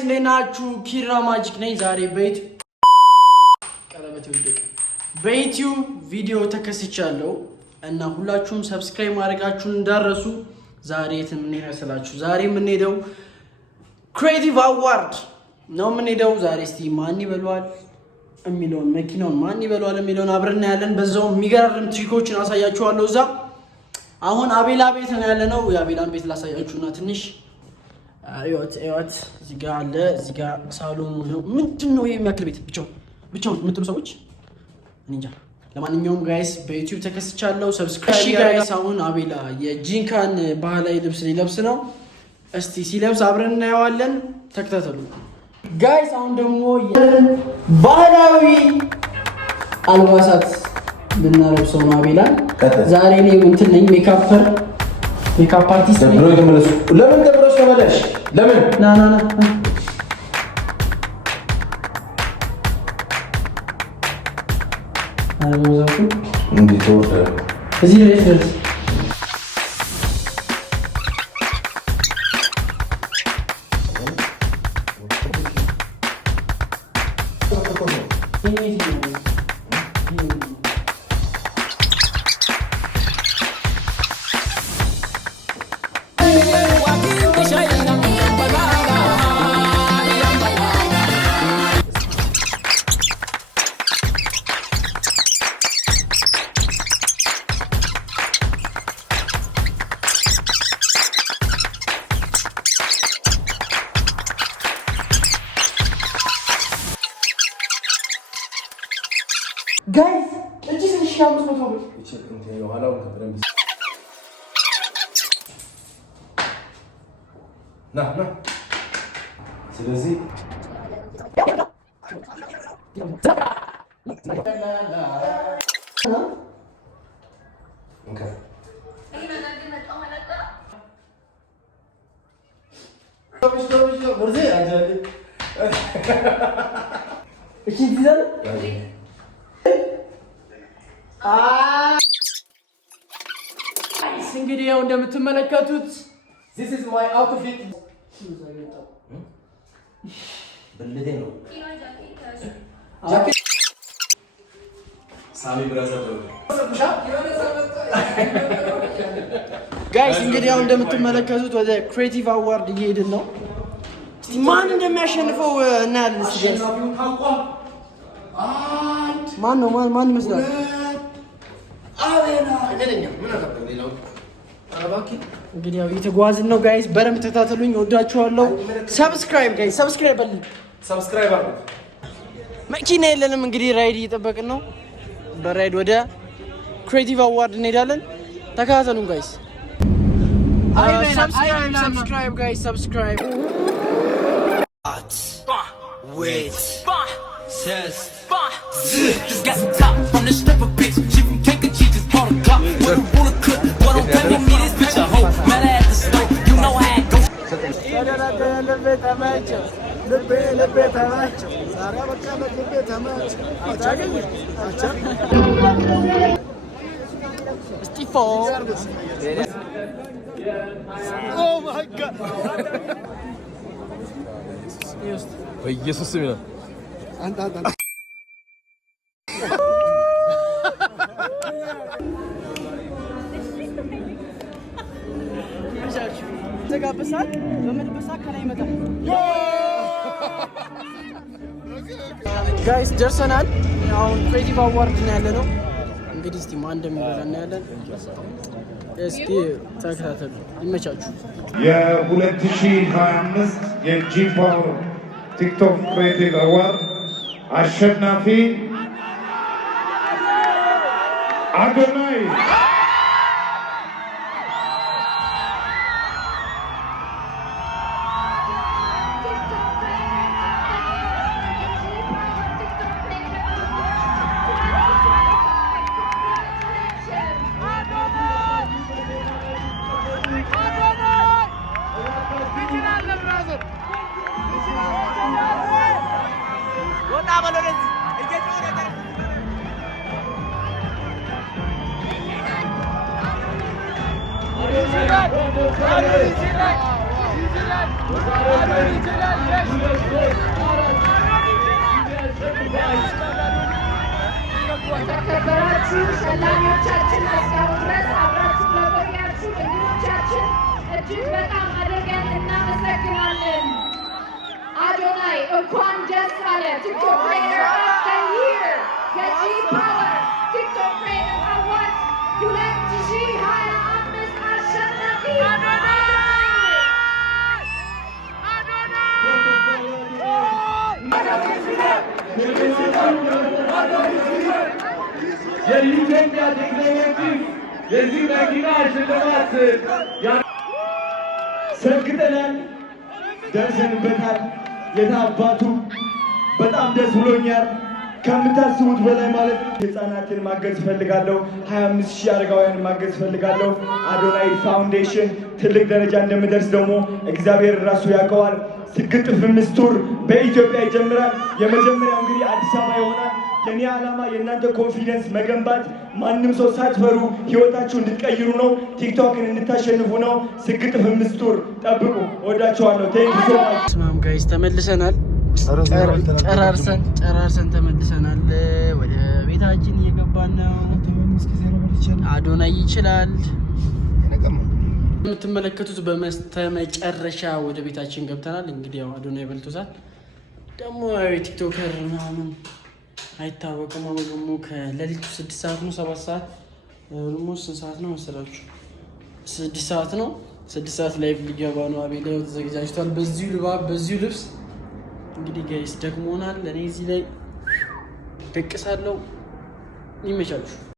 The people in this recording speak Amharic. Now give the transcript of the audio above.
እንደናችሁ ኪራ ማጂክ ነኝ ዛሬ በዩቲዩብ ቪዲዮ ተከስቻለሁ እና ሁላችሁም ሰብስክራይብ ማድረጋችሁን እንዳረሱ ዛሬ ምን ይመስላችሁ ዛሬ ምን ሄደው ክሬቲቭ አዋርድ ነው ምን ሄደው ዛሬ እስቲ ማን ይበሏል የሚለውን መኪናውን ማን ይበሏል የሚለውን አብረን ያለን በዛው የሚገርም ትሪኮችን አሳያችኋለሁ እዛ አሁን አቤላ ቤት ነው ያለነው የአቤላን ቤት ላሳያችሁና ትንሽ አይወት እዚህ ጋር አለ እዚህ ጋር ሳሎን ነው ምንድነው የሚያክል ቤት ብቻው የምትሉ ሰዎች እንጃ ለማንኛውም ጋይስ በዩቲዩብ ተከስቻለሁ ሰብስክራይብ ጋይስ አሁን አቤላ የጂንካን ባህላዊ ልብስ ሊለብስ ነው እስቲ ሲለብስ አብረን እናየዋለን ተከታተሉ ጋይስ አሁን ደግሞ ባህላዊ አልባሳት ልናለብሰው ነው አቤላ ዛሬ ነው እንትን ነኝ ሜካፕ አርቲስት ነኝ ለምን ተብረሽ ተበለሽ ለምን ና አለሞዛኩ እንዴት ወጣ እዚህ ላይ ድረስ Guys, እዚህ ትንሽ ያምስ ነው ነው እቺ እንት የኋላው ከበረም ና ስለዚህ ኦኬ ወርዜ አጃለ እቺ ዲዛይን እንግዲህ ያው እንደምትመለከቱት this is my outfit በልዴ ነው ሳሚ ብራዘር ጋይስ እንግዲህ ያው እንደምትመለከቱት ወደ ክሬቲቭ አዋርድ እየሄድን ነው እስቲ ማን እንደሚያሸንፈው እናያለን እስቲ ማን ይመስላል አቤላ እደኛ ምን አቀበል ሌላው አባኪ እንግዲህ ያው እየተጓዝን ነው ጋይስ በረም ተከታተሉኝ ወዳችኋለሁ ሰብስክራይብ ጋይስ ሰብስክራይብ አድርጉ መኪና የለንም እንግዲህ ራይድ እየጠበቅን ነው በራይድ ወደ ክሬቲቭ አዋርድ እንሄዳለን ተከታተሉን ጋይስ ሰብስክራይብ ጋይስ ሰብስክራይብ wait says just got some top from the stripper bitch she from Kankakee she just bought a clock with a ruler clip what don't tell me this bitch a hoe mad at the store you know how it goes ልቤ ተማቸው ዛሬ በቃ ልቤ ተማቸው ስቲፎ oh my god በኢየሱስ ስም ነው አንተ ተጋበሳል በመድበሳ ከላይ መጣ ጋይስ ደርሰናል አሁን ክሬቲቭ አዋርድ ነው ያለነው እንግዲህ እስቲ ማን እንደሚበዛ እናያለን እስቲ ተከታተሉ ይመቻችሁ የ2025 የጂፓወር ቲክቶክ ክሬቲቭ አዋርድ አሸናፊ አዶናይ New Zealand! የተከበራችሁ ሸላሚዎቻችን እስካሁን ድረስ አብራችሁ ለቆያችሁ እንግዶቻችን እጅግ በጣም አድርገን እናመሰግናለን። አዶናይ እንኳን ደስ አለ። ቲክቶክ ክሬተር ኦፍ ዘ ይር የጂ ፓወር ቲክቶክ ክሬተር አዋርድ 2025 አሸናፊ የኢትዮጵያ ቴክኖሎጂ የዚህ መኪና ሽልማት ሰግጠናል፣ ደርሰንበታል። የታባቱ በጣም ደስ ብሎኛል። ከምታስቡት በላይ ማለት ነው። ህፃናትን ማገዝ እፈልጋለሁ። 25,000 አረጋውያን ማገዝ እፈልጋለሁ። አዶናይ ፋውንዴሽን ትልቅ ደረጃ እንደምደርስ ደግሞ እግዚአብሔር ራሱ ያውቀዋል። ስግጥ ፍምስ ቱር በኢትዮጵያ ይጀምራል። የመጀመሪያው እንግዲህ አዲስ አበባ ይሆናል። የኔ ዓላማ የእናንተ ኮንፊደንስ መገንባት፣ ማንም ሰው ሳትፈሩ ህይወታችሁ እንድትቀይሩ ነው። ቲክቶክን እንድታሸንፉ ነው። ስግጥ ፍምስ ቱር ጠብቁ። ወዳችኋለሁ። ቴንክ ዩ ሶ ማች። ስማም ጋይስ ተመልሰናል። ጨራርሰን ተመልሰናል። ወደ ቤታችን እየገባን ነው። አዶናይ ይችላል። የምትመለከቱት በመስተመጨረሻ ወደ ቤታችን ገብተናል። እንግዲህ ያው አዶናይ በልቶታል። ደግሞ የቲክቶከር ምናምን አይታወቅም። አሁን ደግሞ ከሌሊቱ 6 ሰዓት ነው 7 ሰዓት ደግሞ 6 ሰዓት ነው መሰላችሁ 6 ሰዓት ነው። 6 ሰዓት ላይ ሊገባ ነው። አቤል ላይ ተዘጋጅቷል። በዚሁ ልባብ በዚሁ ልብስ እንግዲህ ጋይስ ደክሞናል። እኔ እዚህ ላይ ደቅሳለሁ። ይመቻችሁ።